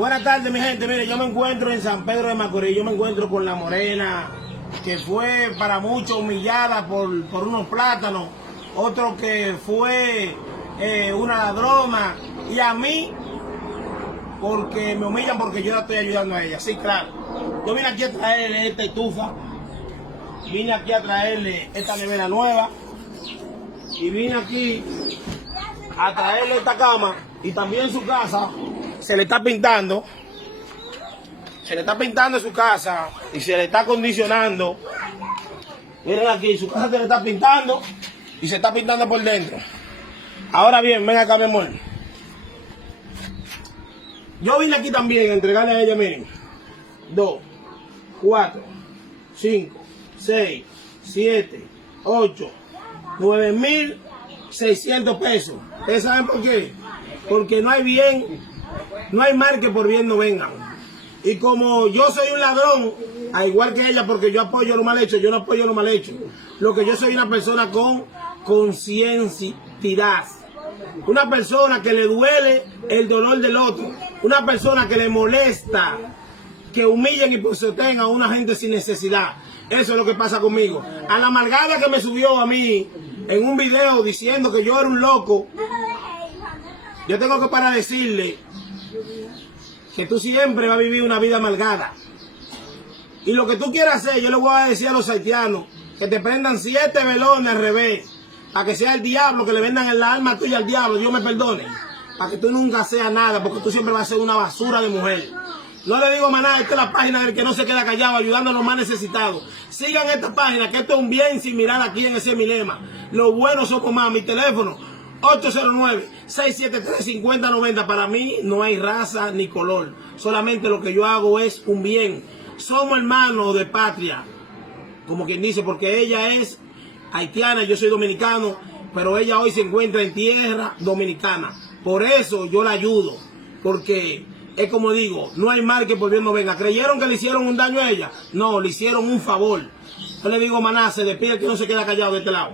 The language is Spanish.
Buenas tardes, mi gente. Mire, yo me encuentro en San Pedro de Macorís. Yo me encuentro con la morena, que fue para muchos humillada por unos plátanos. Otro que fue una ladrona. Y a mí, porque me humillan porque yo la estoy ayudando a ella. Sí, claro. Yo vine aquí a traerle esta estufa. Vine aquí a traerle esta nevera nueva. Y vine aquí a traerle esta cama. Y también su casa se le está pintando. Se le está pintando en su casa y se le está acondicionando. Miren aquí, su casa se le está pintando y se está pintando por dentro. Ahora bien, ven acá, mi amor. Yo vine aquí también a entregarle a ella, miren, 2, 4, 5, 6, 7, 8, 9,600 pesos. ¿Ustedes saben por qué? Porque no hay bien, no hay mal que por bien no vengan. Y como yo soy un ladrón, al igual que ella, porque yo apoyo lo mal hecho, yo no apoyo lo mal hecho. Lo que yo soy una persona con conciencia, una persona que le duele el dolor del otro, una persona que le molesta que humillen y pisoteen a una gente sin necesidad. Eso es lo que pasa conmigo. A la amargada que me subió a mí en un video diciendo que yo era un loco, yo tengo que para decirle que tú siempre vas a vivir una vida amargada. Y lo que tú quieras hacer, yo le voy a decir a los haitianos que te prendan 7 velones al revés, para que sea el diablo, que le vendan el alma tuya al diablo, Dios me perdone, para que tú nunca seas nada, porque tú siempre vas a ser una basura de mujer. No le digo más nada, esta es la página del que no se queda callado, ayudando a los más necesitados. Sigan esta página, que esto es un bien sin mirar aquí en ese milema. Lo bueno somos más. Mi teléfono 809-673-5090. Para mí no hay raza ni color. Solamente lo que yo hago es un bien. Somos hermanos de patria, como quien dice, porque ella es haitiana, yo soy dominicano, pero ella hoy se encuentra en tierra dominicana. Por eso yo la ayudo, porque es como digo, no hay mal que por bien no venga. ¿Creyeron que le hicieron un daño a ella? No, le hicieron un favor. Yo le digo, maná, se despide que no se queda callado de este lado.